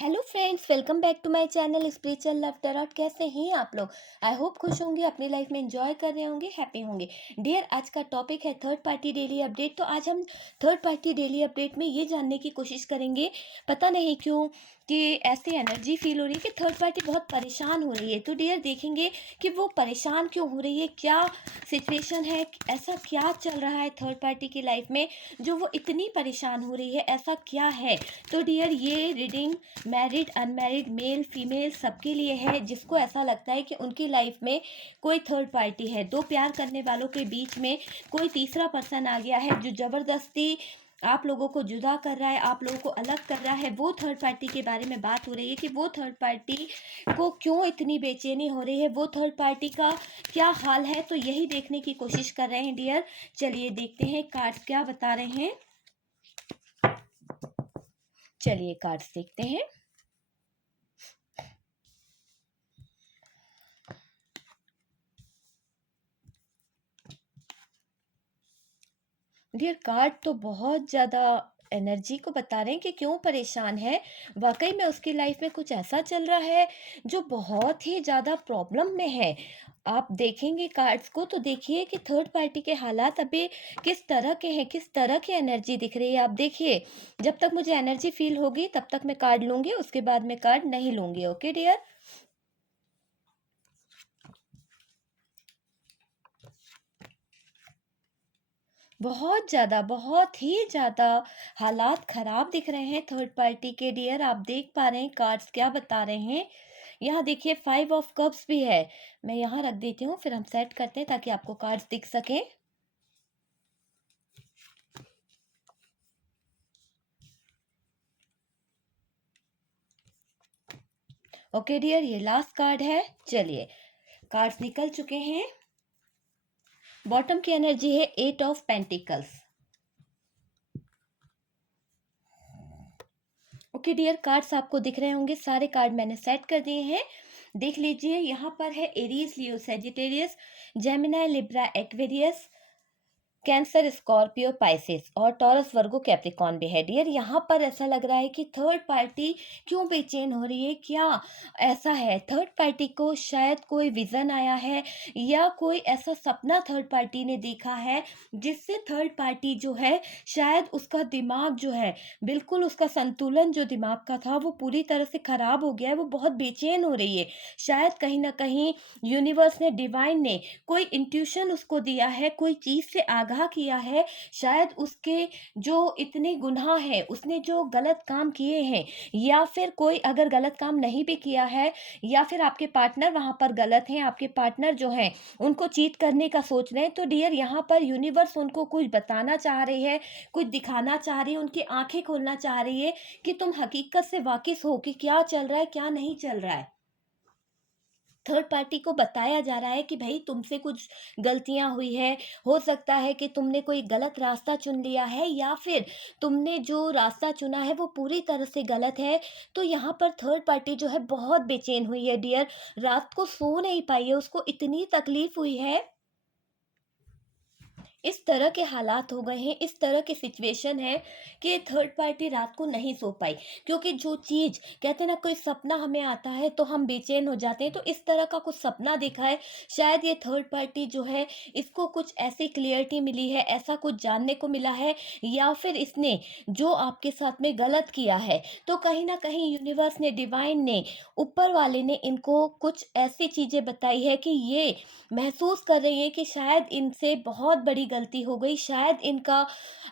Hello friends, welcome back to my channel spiritual love tarot. कैसे हैं आप लोग? आई होप खुश होंगे, अपनी लाइफ में एंजॉय कर रहे होंगे, हैप्पी होंगे। डियर, आज का टॉपिक है थर्ड पार्टी डेली अपडेट। तो आज हम थर्ड पार्टी डेली अपडेट में ये जानने की कोशिश करेंगे, पता नहीं क्यों कि ऐसी एनर्जी फील हो रही है कि थर्ड पार्टी बहुत परेशान हो रही है। तो डियर, देखेंगे कि वो परेशान क्यों हो रही है, क्या सिचुएशन है, ऐसा क्या चल रहा है थर्ड पार्टी की लाइफ में जो वो इतनी परेशान हो रही है, ऐसा क्या है। तो डियर, ये reading married unmarried male female सबके लिए है, जिसको ऐसा लगता है कि उनकी लाइफ में कोई थर्ड पार्टी है, दो प्यार करने वालों के बीच में कोई तीसरा पर्सन आ गया है जो ज़बरदस्ती आप लोगों को जुदा कर रहा है, आप लोगों को अलग कर रहा है। वो थर्ड पार्टी के बारे में बात हो रही है कि वो थर्ड पार्टी को क्यों इतनी बेचैनी हो रही है, वो थर्ड पार्टी का क्या हाल है। तो यही देखने की कोशिश कर रहे हैं डियर। चलिए देखते हैं कार्ड्स क्या बता रहे हैं। चलिए कार्ड्स देखते हैं। डियर, कार्ड तो बहुत ज़्यादा एनर्जी को बता रहे हैं कि क्यों परेशान है। वाकई में उसकी लाइफ में कुछ ऐसा चल रहा है जो बहुत ही ज़्यादा प्रॉब्लम में है। आप देखेंगे कार्ड्स को तो देखिए कि थर्ड पार्टी के हालात अभी किस तरह के हैं, किस तरह की एनर्जी दिख रही है। आप देखिए, जब तक मुझे एनर्जी फील होगी तब तक मैं कार्ड लूँगी, उसके बाद मैं कार्ड नहीं लूँगी। Okay dear. बहुत ही ज़्यादा हालात ख़राब दिख रहे हैं थर्ड पार्टी के डियर। आप देख पा रहे हैं कार्ड्स क्या बता रहे हैं। यहाँ देखिए 5 ऑफ कप्स भी है। मैं यहाँ रख देती हूँ, फिर हम सेट करते हैं ताकि आपको कार्ड्स दिख सकें। ओके डियर, ये लास्ट कार्ड है। चलिए, कार्ड्स निकल चुके हैं। बॉटम की एनर्जी है 8 of pentacles. Okay dear, cards आपको दिख रहे होंगे, सारे कार्ड मैंने सेट कर दिए हैं। देख लीजिए, यहाँ पर है Aries, Leo, Sagittarius, Gemini, Libra, Aquarius, Cancer, Scorpio, Pisces और टॉरस, वर्गो, कैप्रिकॉन भी है डियर। यहाँ पर ऐसा लग रहा है कि थर्ड पार्टी क्यों बेचैन हो रही है, क्या ऐसा है। थर्ड पार्टी को शायद कोई विजन आया है या कोई ऐसा सपना थर्ड पार्टी ने देखा है जिससे थर्ड पार्टी जो है, शायद उसका दिमाग जो है, बिल्कुल उसका संतुलन जो दिमाग का था वो पूरी तरह से खराब हो गया है। वो बहुत बेचैन हो रही है। शायद कहीं ना कहीं यूनिवर्स ने, डिवाइन ने कोई इंट्यूशन उसको दिया है, कोई चीज़ से आगाह किया है। शायद उसके जो इतने गुनाह हैं, उसने जो गलत काम किए हैं, या फिर कोई अगर गलत काम नहीं भी किया है, या फिर आपके पार्टनर वहाँ पर गलत हैं, आपके पार्टनर जो हैं उनको चीट करने का सोच रहे हैं। तो डियर, यहाँ पर यूनिवर्स उनको कुछ बताना चाह रही है, कुछ दिखाना चाह रही है, उनकी आंखें खोलना चाह रही है कि तुम हकीकत से वाकिफ हो कि क्या चल रहा है, क्या नहीं चल रहा है। थर्ड पार्टी को बताया जा रहा है कि भाई तुमसे कुछ गलतियां हुई है, हो सकता है कि तुमने कोई गलत रास्ता चुन लिया है, या फिर तुमने जो रास्ता चुना है वो पूरी तरह से गलत है। तो यहाँ पर थर्ड पार्टी जो है बहुत बेचैन हुई है डियर, रात को सो नहीं पाई है, उसको इतनी तकलीफ हुई है। इस तरह के हालात हो गए हैं, इस तरह की सिचुएशन है कि थर्ड पार्टी रात को नहीं सो पाई। क्योंकि जो चीज़ कहते हैं ना, कोई सपना हमें आता है तो हम बेचैन हो जाते हैं, तो इस तरह का कुछ सपना देखा है। शायद ये थर्ड पार्टी जो है, इसको कुछ ऐसी क्लियरिटी मिली है, ऐसा कुछ जानने को मिला है, या फिर इसने जो आपके साथ में गलत किया है, तो कहीं ना कहीं यूनिवर्स ने, डिवाइन ने, ऊपर वाले ने इनको कुछ ऐसी चीज़ें बताई है कि ये महसूस कर रही हैं कि शायद इनसे बहुत बड़ी गलती हो गई। शायद इनका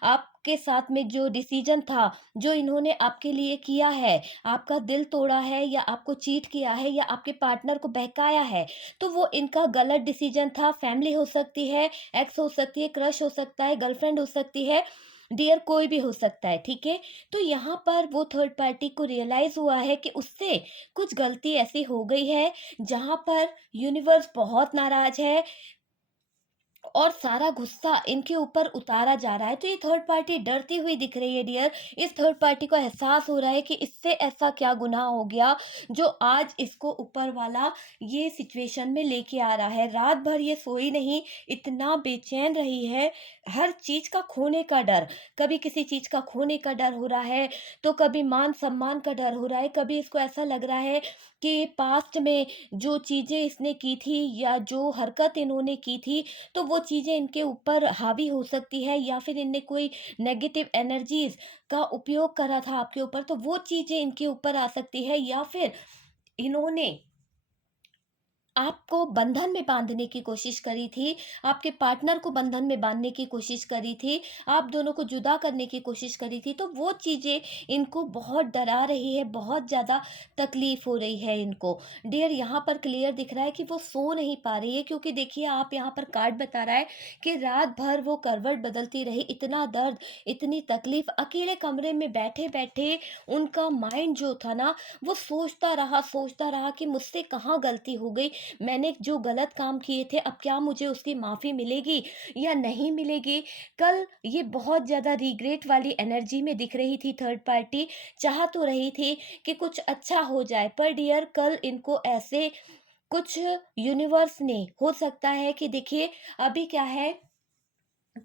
आपके साथ में जो डिसीजन था, जो इन्होंने आपके लिए किया है, आपका दिल तोड़ा है, या आपको चीट किया है, या आपके पार्टनर को बहकाया है, तो वो इनका गलत डिसीजन था। फैमिली हो सकती है, एक्स हो सकती है, क्रश हो सकता है, गर्लफ्रेंड हो सकती है, डियर कोई भी हो सकता है, ठीक है। तो यहाँ पर वो थर्ड पार्टी को रियलाइज हुआ है कि उससे कुछ गलती ऐसी हो गई है जहाँ पर यूनिवर्स बहुत नाराज है। और सारा गुस्सा इनके ऊपर उतारा जा रहा है। तो ये थर्ड पार्टी डरती हुई दिख रही है डियर। इस थर्ड पार्टी को एहसास हो रहा है कि इससे ऐसा क्या गुनाह हो गया जो आज इसको ऊपर वाला ये सिचुएशन में लेके आ रहा है। रात भर ये सोई नहीं, इतना बेचैन रही है। हर चीज का खोने का डर, कभी किसी चीज का खोने का डर हो रहा है, तो कभी मान सम्मान का डर हो रहा है, कभी इसको ऐसा लग रहा है कि पास्ट में जो चीजें इसने की थी या जो हरकत इन्होंने की थी, तो वो चीज़ें इनके ऊपर हावी हो सकती है, या फिर इनने कोई नेगेटिव एनर्जीज का उपयोग करा था आपके ऊपर, तो वो चीज़ें इनके ऊपर आ सकती है, या फिर इन्होंने आपको बंधन में बांधने की कोशिश करी थी, आपके पार्टनर को बंधन में बांधने की कोशिश करी थी, आप दोनों को जुदा करने की कोशिश करी थी, तो वो चीज़ें इनको बहुत डरा रही है, बहुत ज़्यादा तकलीफ हो रही है इनको। डियर, यहाँ पर क्लियर दिख रहा है कि वो सो नहीं पा रही है, क्योंकि देखिए आप यहाँ पर कार्ड बता रहा है कि रात भर वो करवट बदलती रही, इतना दर्द, इतनी तकलीफ, अकेले कमरे में बैठे बैठे उनका माइंड जो था ना, वो सोचता रहा कि मुझसे कहाँ गलती हो गई, मैंने जो गलत काम किए थे, अब क्या मुझे उसकी माफ़ी मिलेगी या नहीं मिलेगी। कल ये बहुत ज़्यादा रिग्रेट वाली एनर्जी में दिख रही थी थर्ड पार्टी, चाह तो रही थी कि कुछ अच्छा हो जाए, पर डियर कल इनको ऐसे कुछ यूनिवर्स ने, हो सकता है कि देखिए अभी क्या है,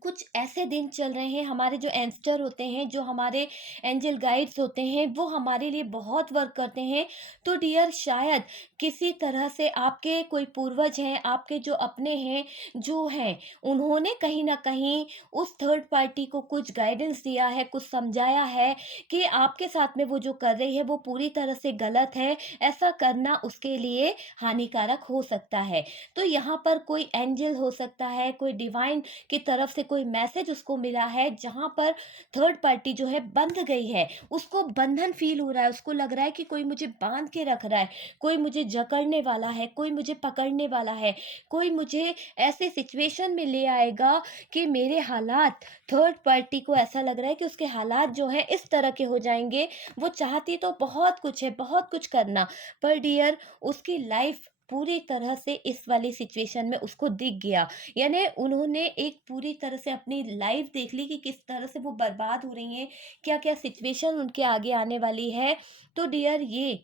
कुछ ऐसे दिन चल रहे हैं, हमारे जो एंस्टर होते हैं, जो हमारे एंजल गाइड्स होते हैं, वो हमारे लिए बहुत वर्क करते हैं। तो डियर, शायद किसी तरह से आपके कोई पूर्वज हैं, आपके जो अपने हैं, जो हैं, उन्होंने कहीं ना कहीं उस थर्ड पार्टी को कुछ गाइडेंस दिया है, कुछ समझाया है कि आपके साथ में वो जो कर रही है वो पूरी तरह से गलत है, ऐसा करना उसके लिए हानिकारक हो सकता है। तो यहाँ पर कोई एंजल हो सकता है, कोई डिवाइन की तरफ से कोई मैसेज उसको मिला है, जहां पर थर्ड पार्टी जो है बंध गई है, उसको बंधन फील हो रहा है, उसको लग रहा है कि कोई मुझे बांध के रख रहा है, कोई मुझे जकड़ने वाला है, कोई मुझे पकड़ने वाला है, कोई मुझे ऐसे सिचुएशन में ले आएगा कि मेरे हालात, थर्ड पार्टी को ऐसा लग रहा है कि उसके हालात जो है इस तरह के हो जाएंगे। वो चाहती तो बहुत कुछ है, बहुत कुछ करना, पर डियर उसकी लाइफ पूरी तरह से इस वाली सिचुएशन में उसको दिख गया। यानी उन्होंने एक पूरी तरह से अपनी लाइफ देख ली कि किस तरह से वो बर्बाद हो रही हैं, क्या-क्या सिचुएशन उनके आगे आने वाली है। तो डियर, ये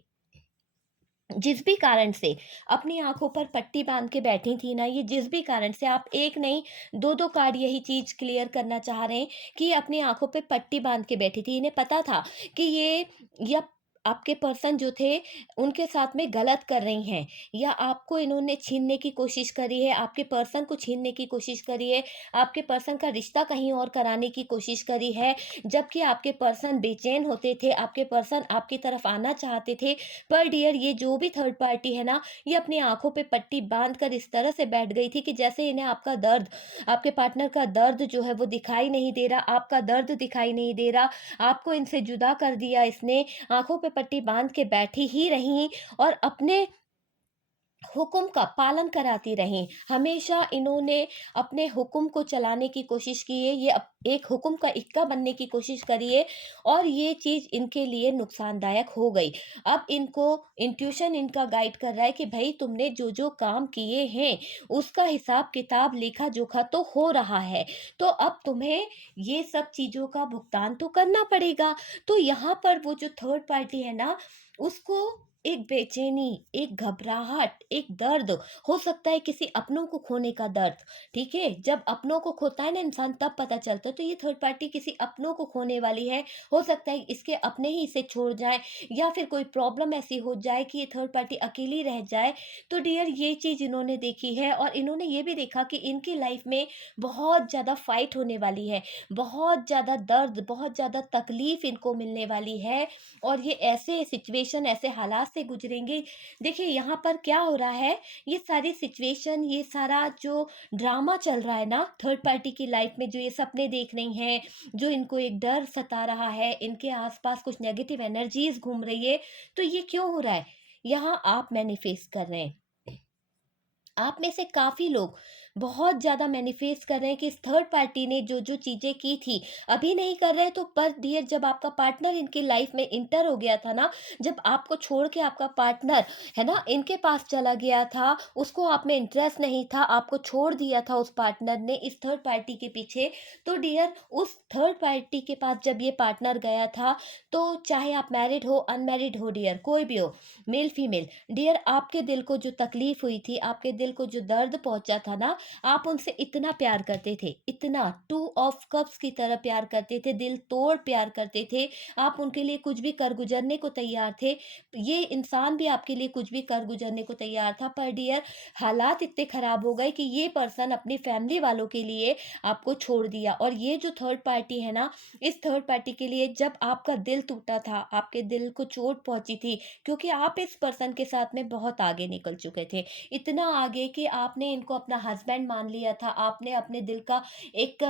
जिस भी कारण से अपनी आँखों पर पट्टी बाँध के बैठी थी ना, ये जिस भी कारण से, आप एक नहीं 2-2 कार्ड यही चीज़ क्लियर करना चाह रहे हैं कि ये अपनी आँखों पे पट्टी बाँध के बैठी थी। इन्हें पता था कि ये या आपके पर्सन जो थे उनके साथ में गलत कर रही हैं, या आपको इन्होंने छीनने की कोशिश करी है, आपके पर्सन को छीनने की कोशिश करी है, आपके पर्सन का रिश्ता कहीं और कराने की कोशिश करी है। जबकि आपके पर्सन बेचैन होते थे, आपके पर्सन आपकी तरफ आना चाहते थे, पर डियर ये जो भी थर्ड पार्टी है ना, ये अपनी आँखों पे पट्टी बाँध कर इस तरह से बैठ गई थी कि जैसे इन्हें आपका दर्द, आपके पार्टनर का दर्द जो है वो दिखाई नहीं दे रहा, आपका दर्द दिखाई नहीं दे रहा, आपको इनसे जुदा कर दिया इसने, आँखों पे पट्टी बाँध के बैठी ही रहीं और अपने हुक्म का पालन कराती रहीं। हमेशा इन्होंने अपने हुक्म को चलाने की कोशिश की है, ये एक हुक्म का इक्का बनने की कोशिश करी है, और ये चीज़ इनके लिए नुकसानदायक हो गई। अब इनको इंट्यूशन इनका गाइड कर रहा है कि भई तुमने जो-जो काम किए हैं, उसका हिसाब-किताब, लेखा-जोखा तो हो रहा है। तो अब तुम्हें ये सब चीज़ों का भुगतान तो करना पड़ेगा। तो यहाँ पर वो जो थर्ड पार्टी है ना, उसको एक बेचैनी, एक घबराहट, एक दर्द, हो सकता है किसी अपनों को खोने का दर्द, ठीक है? जब अपनों को खोता है ना इंसान, तब पता चलता है, तो ये थर्ड पार्टी किसी अपनों को खोने वाली है। हो सकता है इसके अपने ही इसे छोड़ जाएँ, या फिर कोई प्रॉब्लम ऐसी हो जाए कि ये थर्ड पार्टी अकेली रह जाए। तो डियर ये चीज़ इन्होंने देखी है, और इन्होंने ये भी देखा कि इनकी लाइफ में बहुत ज़्यादा फाइट होने वाली है, बहुत ज़्यादा दर्द, बहुत ज़्यादा तकलीफ इनको मिलने वाली है, और ये ऐसे सिचुएशन, ऐसे हालात से गुजरेंगे। देखिए यहाँ पर क्या हो रहा है, ये सारी सिचुएशन, ये सारा जो ड्रामा चल रहा है ना थर्ड पार्टी की लाइफ में, जो ये सपने देख रही हैं, जो इनको एक डर सता रहा है, इनके आसपास कुछ नेगेटिव एनर्जीज घूम रही है, तो ये क्यों हो रहा है? यहाँ आप मैनिफेस्ट कर रहे हैं, आप में से काफ़ी लोग बहुत ज़्यादा मैनिफेस्ट कर रहे हैं कि इस थर्ड पार्टी ने जो जो चीज़ें की थी, अभी नहीं कर रहे तो पर डियर जब आपका पार्टनर इनकी लाइफ में इंटर हो गया था ना, जब आपको छोड़ के आपका पार्टनर है ना इनके पास चला गया था, उसको आप में इंटरेस्ट नहीं था, आपको छोड़ दिया था उस पार्टनर ने इस थर्ड पार्टी के पीछे। तो डियर उस थर्ड पार्टी के पास जब ये पार्टनर गया था, तो चाहे आप मैरिड हो अनमैरिड हो डियर, कोई भी हो, मेल फीमेल, डियर आपके दिल को जो तकलीफ हुई थी, आपके दिल को जो दर्द पहुंचा था ना, आप उनसे इतना प्यार करते थे, इतना टू ऑफ कप्स की तरह प्यार करते थे, दिल तोड़ प्यार करते थे, आप उनके लिए कुछ भी कर गुजरने को तैयार थे, ये इंसान भी आपके लिए कुछ भी कर गुजरने को तैयार था। पर डियर हालात इतने खराब हो गए कि ये पर्सन अपनी फैमिली वालों के लिए आपको छोड़ दिया। और ये जो थर्ड पार्टी है ना, इस थर्ड पार्टी के लिए जब आपका दिल टूटा था, आपके दिल को चोट पहुंची थी, क्योंकि आप इस पर्सन के साथ में बहुत आगे निकल चुके थे, इतना आगे कि आपने इनको अपना हस्बैंड मान लिया था, आपने अपने दिल का एक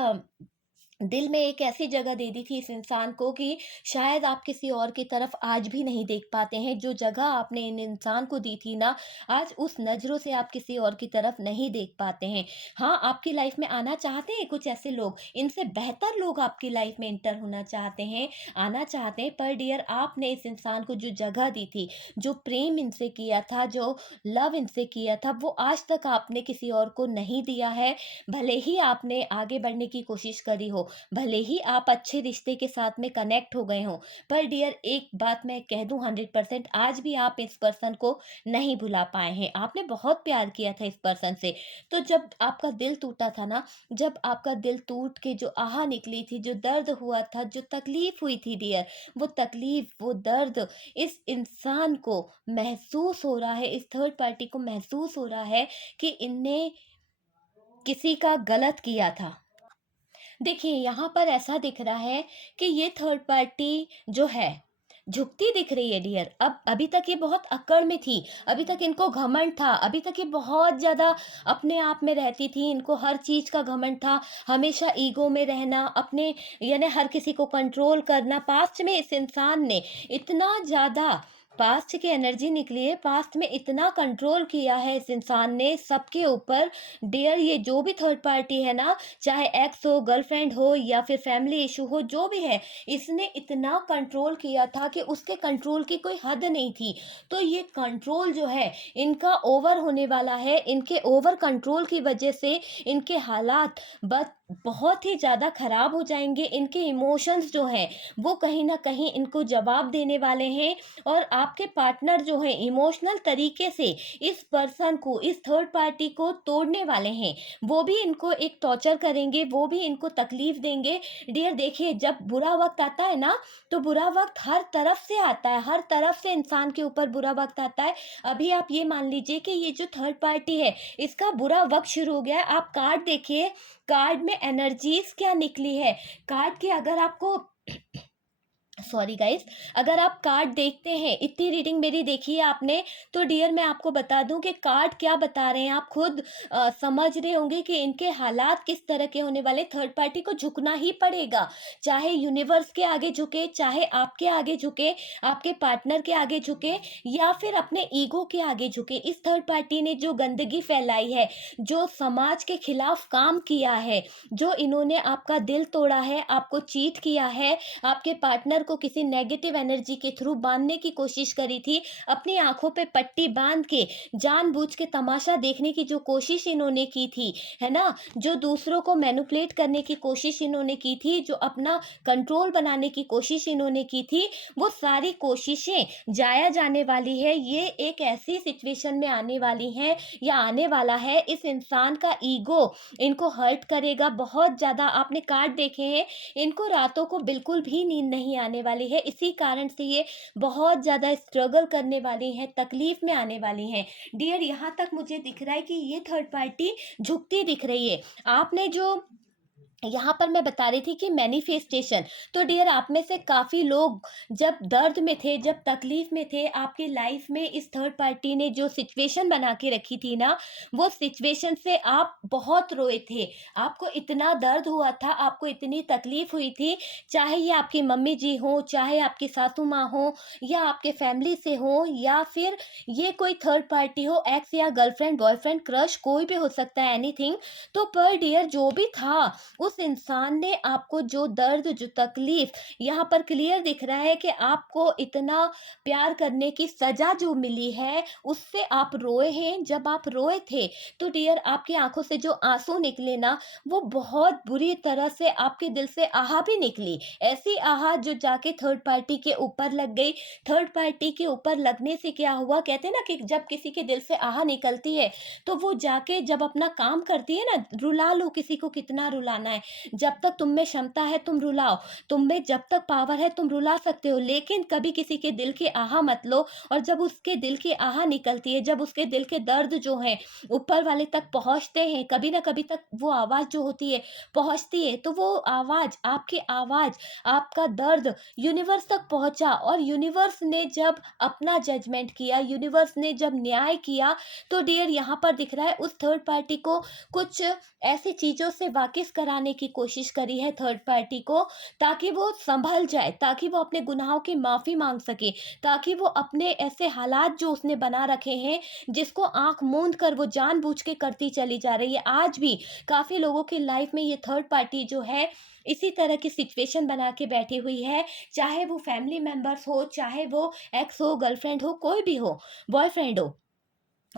दिल में एक ऐसी जगह दे दी थी इस इंसान को कि शायद आप किसी और की तरफ आज भी नहीं देख पाते हैं। जो जगह आपने इन इंसान को दी थी ना, आज उस नज़रों से आप किसी और की तरफ नहीं देख पाते हैं। हाँ, आपकी लाइफ में आना चाहते हैं कुछ ऐसे लोग, इनसे बेहतर लोग आपकी लाइफ में इंटर होना चाहते हैं, आना चाहते हैं, पर डियर आपने इस इंसान को जो जगह दी थी, जो प्रेम इनसे किया था, जो लव इनसे किया था, वो आज तक आपने किसी और को नहीं दिया है। भले ही आपने आगे बढ़ने की कोशिश करी हो, भले ही आप अच्छे रिश्ते के साथ में कनेक्ट हो गए हों, पर डियर एक बात मैं कह दूं 100% आज भी आप इस पर्सन को नहीं भुला पाए हैं। आपने बहुत प्यार किया था इस पर्सन से। तो जब आपका दिल टूटा था ना, जब आपका दिल टूट के जो आह निकली थी, जो दर्द हुआ था, जो तकलीफ हुई थी डियर, वो तकलीफ, वो दर्द इस इंसान को महसूस हो रहा है, इस थर्ड पार्टी को महसूस हो रहा है कि इनने किसी का गलत किया था। देखिए, यहाँ पर ऐसा दिख रहा है कि ये थर्ड पार्टी जो है, झुकती दिख रही है डियर। अब अभी तक ये बहुत अकड़ में थी, अभी तक इनको घमंड था, अभी तक ये बहुत ज़्यादा अपने आप में रहती थी, इनको हर चीज़ का घमंड था, हमेशा ईगो में रहना, अपने यानी हर किसी को कंट्रोल करना। पास्ट में इस इंसान ने इतना ज़्यादा पास्ट की एनर्जी निकली है, पास्ट में इतना कंट्रोल किया है इस इंसान ने सबके ऊपर। डियर ये जो भी थर्ड पार्टी है ना, चाहे एक्स हो, गर्लफ्रेंड हो या फिर फैमिली इशू हो, जो भी है, इसने इतना कंट्रोल किया था कि उसके कंट्रोल की कोई हद नहीं थी। तो ये कंट्रोल जो है इनका ओवर होने वाला है, इनके ओवर कंट्रोल की वजह से इनके हालात बहुत ही ज़्यादा खराब हो जाएंगे। इनके इमोशंस जो हैं वो कहीं ना कहीं इनको जवाब देने वाले हैं, और आपके पार्टनर जो है इमोशनल तरीके से इस पर्सन को, इस थर्ड पार्टी को तोड़ने वाले हैं। वो भी इनको एक टॉर्चर करेंगे, वो भी इनको तकलीफ देंगे। डियर देखिए, जब बुरा वक्त आता है ना, तो बुरा वक्त हर तरफ से आता है, हर तरफ से इंसान के ऊपर बुरा वक्त आता है। अभी आप ये मान लीजिए कि ये जो थर्ड पार्टी है, इसका बुरा वक्त शुरू हो गया है। आप कार्ड देखिए, कार्ड में एनर्जीज क्या निकली है। कार्ड की अगर आपको सॉरी गाइस, अगर आप कार्ड देखते हैं, इतनी रीडिंग मेरी देखी है आपने, तो डियर मैं आपको बता दूं कि कार्ड क्या बता रहे हैं, आप खुद समझ रहे होंगे कि इनके हालात किस तरह के होने वाले। थर्ड पार्टी को झुकना ही पड़ेगा, चाहे यूनिवर्स के आगे झुके, चाहे आपके आगे झुके, आपके पार्टनर के आगे झुके, या फिर अपने ईगो के आगे झुके। इस थर्ड पार्टी ने जो गंदगी फैलाई है, जो समाज के खिलाफ काम किया है, जो इन्होंने आपका दिल तोड़ा है, आपको चीट किया है, आपके पार्टनर को किसी नेगेटिव एनर्जी के थ्रू बांधने की कोशिश करी थी, अपनी आंखों पे पट्टी बांध के जानबूझ के तमाशा देखने की जो कोशिश इन्होंने की थी, है ना, जो दूसरों को मैनिपुलेट करने की कोशिश इन्होंने की थी, जो अपना कंट्रोल बनाने की कोशिश इन्होंने की थी, वो सारी कोशिशें जाया जाने वाली है। ये एक ऐसी सिचुएशन में आने वाली है या आने वाला है, इस इंसान का ईगो इनको हर्ट करेगा बहुत ज़्यादा। आपने कार्ड देखे हैं, इनको रातों को बिल्कुल भी नींद नहीं आने वाली है, इसी कारण से ये बहुत ज़्यादा स्ट्रगल करने वाली हैं, तकलीफ में आने वाली हैं। डियर यहाँ तक मुझे दिख रहा है कि ये थर्ड पार्टी झुकती दिख रही है। आपने जो यहाँ पर मैं बता रही थी कि मैनिफेस्टेशन। तो डियर, आप में से काफ़ी लोग जब दर्द में थे, जब तकलीफ़ में थे, आपकी लाइफ़ में इस थर्ड पार्टी ने जो सिचुएशन बना के रखी थी ना, वो सिचुएशन से आप बहुत रोए थे। आपको इतना दर्द हुआ था, आपको इतनी तकलीफ़ हुई थी, चाहे ये आपकी मम्मी जी हों, चाहे आपकी सासू माँ हों, या आपके फैमिली से हों, या फिर ये कोई थर्ड पार्टी हो, एक्स या गर्लफ्रेंड, बॉयफ्रेंड, क्रश, कोई भी हो सकता है, एनीथिंग। तो पर डियर, जो भी था, उस इंसान ने आपको जो दर्द, जो तकलीफ, यहाँ पर क्लियर दिख रहा है कि आपको इतना प्यार करने की सजा जो मिली है, उससे आप रोए हैं। जब आप रोए थे, तो डियर, आपकी आंखों से जो आंसू निकले ना, वो बहुत बुरी तरह से आपके दिल से आहा भी निकली। ऐसी आहा जो जाके थर्ड पार्टी के ऊपर लग गई। थर्ड पार्टी के ऊपर लगने से क्या हुआ, कहते हैं ना कि जब किसी के दिल से आहा निकलती है, तो वो जाके जब अपना काम करती है ना, रुला लो, किसी को कितना रुलाना है। जब तक तुम में क्षमता है तुम रुलाओ, तुम में जब तक पावर है तुम रुला सकते हो, लेकिन कभी किसी के दिल की आहा मत लो। और जब उसके दिल की आहा निकलती है, जब उसके दिल के दर्द जो हैं ऊपर वाले तक पहुँचते हैं, कभी ना कभी तक वो आवाज़ जो होती है पहुँचती है, तो वो आवाज़, आपका दर्द यूनिवर्स तक पहुँचा, और यूनिवर्स ने जब अपना जजमेंट किया, यूनिवर्स ने जब न्याय किया, तो डियर, यहाँ पर दिख रहा है उस थर्ड पार्टी को कुछ ऐसी चीज़ों से वाकिफ़ कराने की कोशिश करी है थर्ड पार्टी को, ताकि वो सँभल जाए, ताकि वो अपने गुनाहों की माफ़ी माँग सके, ताकि वो अपने ऐसे हालात जो उसने बना रखे हैं, जिसको आँख मूंद कर वो जानबूझ के करती चली जा रही है। आज भी काफ़ी लोगों की लाइफ़ में ये थर्ड पार्टी जो है, इसी तरह की सिचुएशन बना के बैठी हुई है, चाहे वो फैमिली मेंबर्स हो, चाहे वो एक्स हो, गर्लफ्रेंड हो, कोई भी हो, बॉयफ्रेंड हो।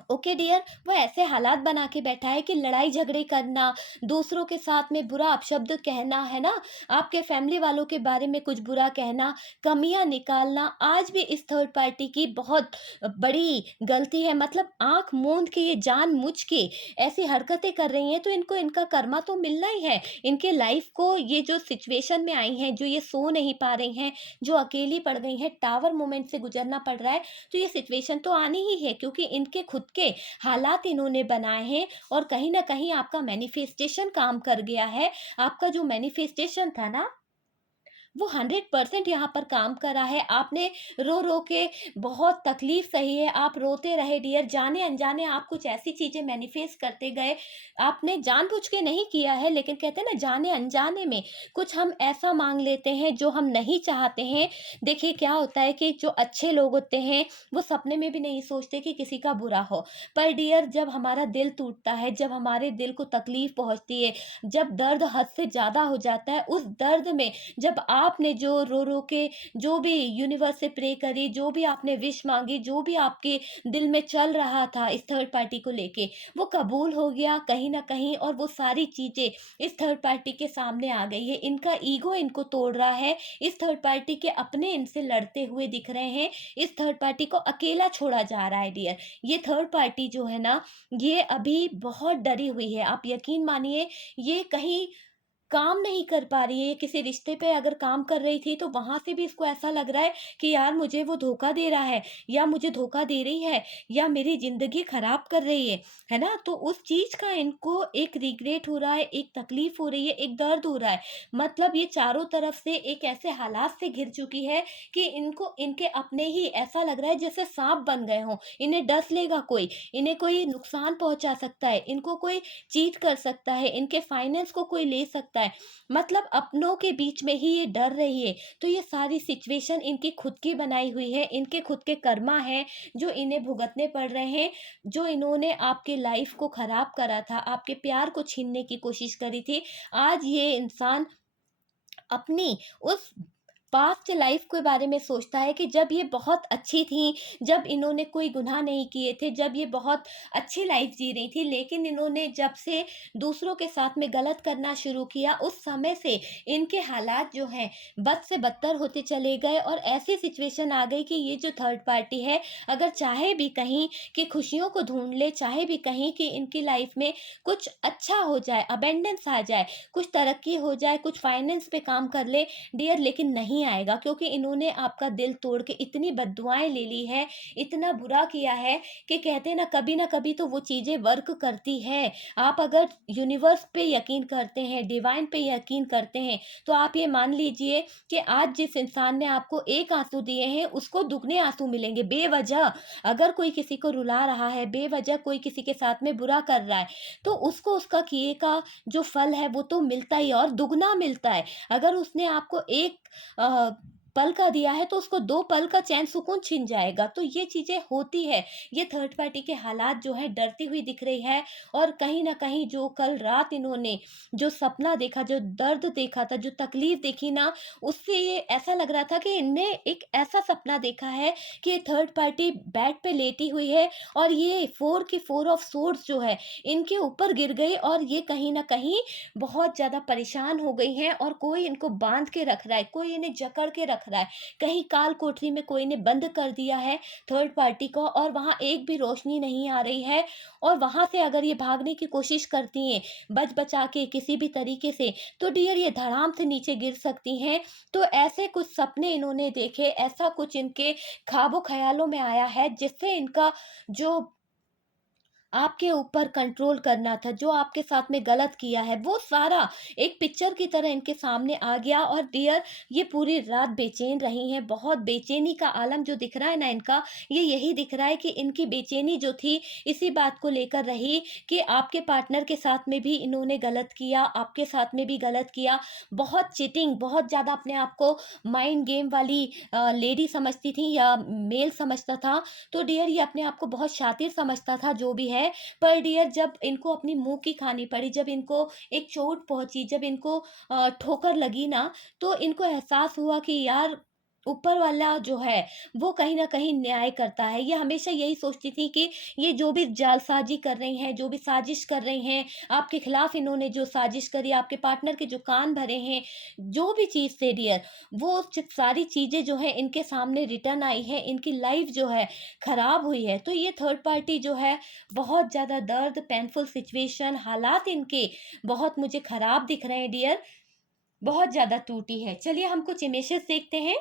ओके डियर, वो ऐसे हालात बना के बैठा है कि लड़ाई झगड़े करना, दूसरों के साथ में बुरा अपशब्द कहना, है ना, आपके फैमिली वालों के बारे में कुछ बुरा कहना, कमियां निकालना, आज भी इस थर्ड पार्टी की बहुत बड़ी गलती है। मतलब आंख मूंद के ये जानबूझ के ऐसी हरकतें कर रही हैं, तो इनको इनका कर्मा तो मिलना ही है। इनके लाइफ को ये जो सिचुएशन में आई हैं, जो ये सो नहीं पा रही हैं, जो अकेली पड़ गई हैं, टावर मोमेंट से गुजरना पड़ रहा है, तो ये सिचुएशन तो आनी ही है, क्योंकि इनके खुद के हालात इन्होंने बनाए हैं। और कहीं ना कहीं आपका मैनिफेस्टेशन काम कर गया है। आपका जो मैनिफेस्टेशन था ना, वो 100% यहाँ पर काम करा है। आपने रो रो के बहुत तकलीफ सही है, आप रोते रहे डियर, जाने अनजाने आप कुछ ऐसी चीज़ें मैनिफेस्ट करते गए। आपने जानबूझ के नहीं किया है, लेकिन कहते हैं ना, जाने अनजाने में कुछ हम ऐसा मांग लेते हैं जो हम नहीं चाहते हैं। देखिए क्या होता है कि जो अच्छे लोग होते हैं, वो सपने में भी नहीं सोचते कि किसी का बुरा हो। पर डियर, जब हमारा दिल टूटता है, जब हमारे दिल को तकलीफ पहुंचती है, जब दर्द हद से ज़्यादा हो जाता है, उस दर्द में जब आपने जो रो रो के जो भी यूनिवर्स से प्रे करी, जो भी आपने विश मांगी, जो भी आपके दिल में चल रहा था इस थर्ड पार्टी को लेके, वो कबूल हो गया कहीं ना कहीं। और वो सारी चीजें इस थर्ड पार्टी के सामने आ गई है। इनका ईगो इनको तोड़ रहा है। इस थर्ड पार्टी के अपने इनसे लड़ते हुए दिख रहे हैं। इस थर्ड पार्टी को अकेला छोड़ा जा रहा है डियर। ये थर्ड पार्टी जो है ना, ये अभी बहुत डरी हुई है। आप यकीन मानिए, ये कहीं काम नहीं कर पा रही है। ये किसी रिश्ते पे अगर काम कर रही थी, तो वहां से भी इसको ऐसा लग रहा है कि यार मुझे वो धोखा दे रहा है, या मुझे धोखा दे रही है, या मेरी जिंदगी खराब कर रही है ना। तो उस चीज का इनको एक रिग्रेट हो रहा है, एक तकलीफ हो रही है, एक दर्द हो रहा है। मतलब ये चारों तरफ से एक ऐसे हालात से घिर चुकी है कि इनको इनके अपने ही ऐसा लग रहा है जैसे सांप बन गए हों। इन्हें डस लेगा कोई, इन्हें कोई नुकसान पहुंचा सकता है, इनको कोई चीट कर सकता है, इनके फाइनेंस को कोई ले सकता है। मतलब अपनों के बीच में ही ये डर रही है। तो ये सारी सिचुएशन इनकी खुद की बनाई हुई है, इनके खुद के कर्मा है जो इन्हें भुगतने पड़ रहे हैं। जो इन्होंने आपके लाइफ को खराब करा था, आपके प्यार को छीनने की कोशिश करी थी, आज ये इंसान अपनी उस पास्ट लाइफ के बारे में सोचता है कि जब ये बहुत अच्छी थी, जब इन्होंने कोई गुनाह नहीं किए थे, जब ये बहुत अच्छी लाइफ जी रही थी, लेकिन इन्होंने जब से दूसरों के साथ में गलत करना शुरू किया, उस समय से इनके हालात जो हैं बद से बदतर होते चले गए। और ऐसी सिचुएशन आ गई कि ये जो थर्ड पार्टी है, अगर चाहे भी कहीं कि खुशियों को ढूंढ ले, चाहे भी कहीं कि इनकी लाइफ में कुछ अच्छा हो जाए, अबेंडेंस आ जाए, कुछ तरक्की हो जाए, कुछ फाइनेंस पे काम कर ले डियर, लेकिन नहीं नहीं आएगा, क्योंकि इन्होंने आपका दिल तोड़ के इतनी बद्दुआएँ ले ली है, इतना बुरा किया है कि कहते हैं ना कभी तो वो चीज़ें वर्क करती है। आप अगर यूनिवर्स पे यकीन करते हैं, डिवाइन पे यकीन करते हैं, तो आप ये मान लीजिए कि आज जिस इंसान ने आपको एक आँसू दिए हैं, उसको दुगने आँसू मिलेंगे बेवजह। अगर कोई किसी को रुला रहा है, बेवजह कोई किसी के साथ में बुरा कर रहा है, तो उसको उसका किए का जो फल है वो तो मिलता ही है और दुगना मिलता है। अगर उसने आपको एक पल का दिया है, तो उसको 2 पल का चैन सुकून छिन जाएगा। तो ये चीज़ें होती है। ये थर्ड पार्टी के हालात जो हैं डरती हुई दिख रही है, और कहीं न कहीं जो कल रात इन्होंने जो सपना देखा, जो दर्द देखा था, जो तकलीफ़ देखी ना, उससे ये ऐसा लग रहा था कि इनने एक ऐसा सपना देखा है कि ये थर्ड पार्टी बेड पे लेटी हुई है, और ये 4 की 4 ऑफ सोर्ड्स जो है, इनके ऊपर गिर गई, और ये कहीं न कहीं बहुत ज़्यादा परेशान हो गई हैं, और कोई इनको बाँध के रख रहा है, कोई इन्हें जकड़ के रख रहा है। कहीं काल कोठरी में कोई ने बंद कर दिया है थर्ड पार्टी को, और वहाँ एक भी रोशनी नहीं आ रही है, और वहाँ से अगर ये भागने की कोशिश करती हैं, बच-बचा के किसी भी तरीके से, तो डियर ये धड़ाम से नीचे गिर सकती हैं। तो ऐसे कुछ सपने इन्होंने देखे, ऐसा कुछ इनके ख्वाबो-ख़यालों में आया है, जिससे इनका जो आपके ऊपर कंट्रोल करना था, जो आपके साथ में गलत किया है, वो सारा एक पिक्चर की तरह इनके सामने आ गया। और डियर ये पूरी रात बेचैन रही हैं। बहुत बेचैनी का आलम जो दिख रहा है ना इनका, ये यही दिख रहा है कि इनकी बेचैनी जो थी, इसी बात को लेकर रही कि आपके पार्टनर के साथ में भी इन्होंने गलत किया, आपके साथ में भी गलत किया। बहुत चीटिंग, बहुत ज़्यादा अपने आप को माइंड गेम वाली लेडी समझती थी या मेल समझता था। तो डियर ये अपने आप को बहुत शातिर समझता था, जो भी है। पर डियर जब इनको अपनी मुँह की खानी पड़ी, जब इनको एक चोट पहुँची, जब इनको ठोकर लगी ना, तो इनको एहसास हुआ कि यार ऊपर वाला जो है वो कहीं न कहीं न्याय करता है। ये हमेशा यही सोचती थी कि ये जो भी जालसाज़ी कर रही हैं, जो भी साज़िश कर रही हैं, आपके खिलाफ इन्होंने जो साज़िश करी, आपके पार्टनर के जो कान भरे हैं, जो भी चीज़ थे डियर, वो सारी चीज़ें जो हैं इनके सामने रिटर्न आई हैं, इनकी लाइफ़ जो है खराब हुई है। तो ये थर्ड पार्टी जो है बहुत ज़्यादा दर्द, पेनफुल सिचुएशन, हालात इनके बहुत मुझे खराब दिख रहे हैं डियर, बहुत ज़्यादा टूटी है। चलिए हम कुछ इमेजेस देखते हैं।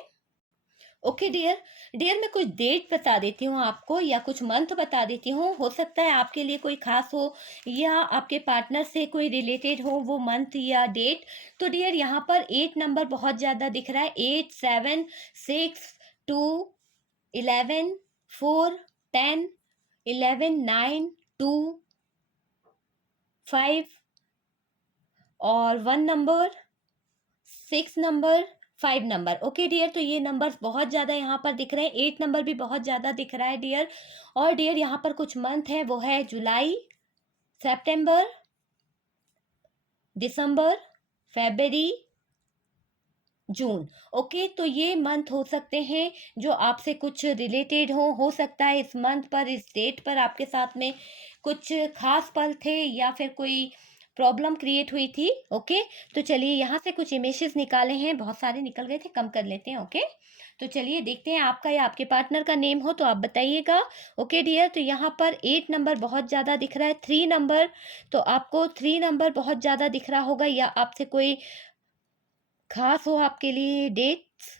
ओके डियर, डियर मैं कुछ डेट बता देती हूँ आपको, या कुछ मंथ बता देती हूँ। हो सकता है आपके लिए कोई खास हो, या आपके पार्टनर से कोई रिलेटेड हो वो मंथ या डेट। तो डियर यहाँ पर 8 नंबर बहुत ज़्यादा दिख रहा है। 8, 7, 6, 2, 11, 4, 10, 11, 9, 2, 5 और 1 number, 6 number, 5 number. Okay dear, तो ये नंबर्स बहुत ज़्यादा यहाँ पर दिख रहे हैं। 8 नंबर भी बहुत ज़्यादा दिख रहा है डियर। और डियर यहाँ पर कुछ मंथ है, वो है जुलाई, सितंबर, दिसंबर, फरवरी, जून। ओके, तो ये मंथ हो सकते हैं जो आपसे कुछ रिलेटेड हो सकता है इस मंथ पर, इस डेट पर आपके साथ में कुछ खास पल थे, या फिर कोई प्रॉब्लम क्रिएट हुई थी। ओके, तो चलिए यहाँ से कुछ इमेजेस निकाले हैं, बहुत सारे निकल गए थे, कम कर लेते हैं। ओके, तो चलिए देखते हैं आपका या आपके पार्टनर का नेम हो तो आप बताइएगा। ओके डियर, तो यहाँ पर 8 नंबर बहुत ज़्यादा दिख रहा है। 3 नंबर, तो आपको 3 नंबर बहुत ज़्यादा दिख रहा होगा, या आपसे कोई खास हो आपके लिए डेट्स,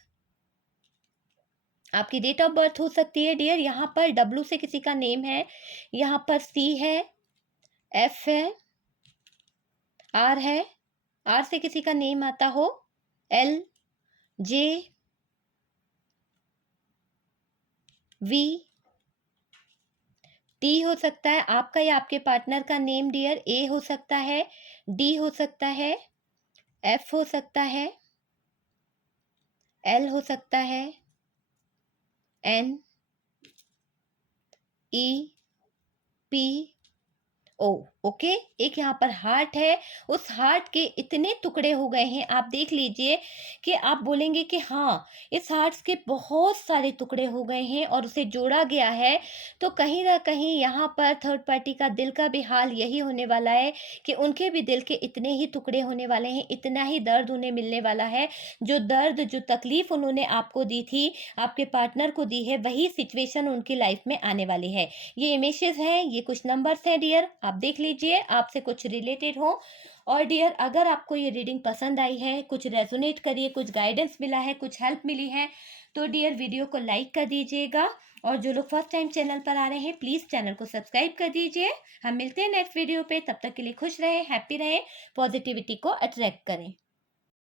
आपकी डेट ऑफ बर्थ हो सकती है डियर। यहाँ पर डब्लू से किसी का नेम है, यहाँ पर सी है, एफ है, आर है, आर से किसी का नेम आता हो, एल, जे, वी, टी हो सकता है आपका या आपके पार्टनर का नेम डियर। ए हो सकता है, डी हो सकता है, एफ हो सकता है, एल हो सकता है, एन, ई, पी, ओ। ओके, एक यहाँ पर हार्ट है। उस हार्ट के इतने टुकड़े हो गए हैं, आप देख लीजिए कि आप बोलेंगे कि हाँ, इस हार्ट के बहुत सारे टुकड़े हो गए हैं और उसे जोड़ा गया है। तो कहीं ना कहीं यहाँ पर थर्ड पार्टी का दिल का भी हाल यही होने वाला है कि उनके भी दिल के इतने ही टुकड़े होने वाले हैं, इतना ही दर्द उन्हें मिलने वाला है। जो दर्द, जो तकलीफ उन्होंने आपको दी थी, आपके पार्टनर को दी है, वही सिचुएशन उनकी लाइफ में आने वाली है। ये इमेजेस हैं, ये कुछ नंबर्स हैं डियर, आप देख लीजिए, आपसे कुछ रिलेटेड हो। और डियर, अगर आपको ये रीडिंग पसंद आई है, कुछ रेजोनेट करिए, कुछ गाइडेंस मिला है, कुछ हेल्प मिली है, तो डियर वीडियो को लाइक कर दीजिएगा। और जो लोग फर्स्ट टाइम चैनल पर आ रहे हैं, प्लीज़ चैनल को सब्सक्राइब कर दीजिए। हम मिलते हैं नेक्स्ट वीडियो पे, तब तक के लिए खुश रहें, हैप्पी रहें, पॉजिटिविटी को अट्रैक्ट करें।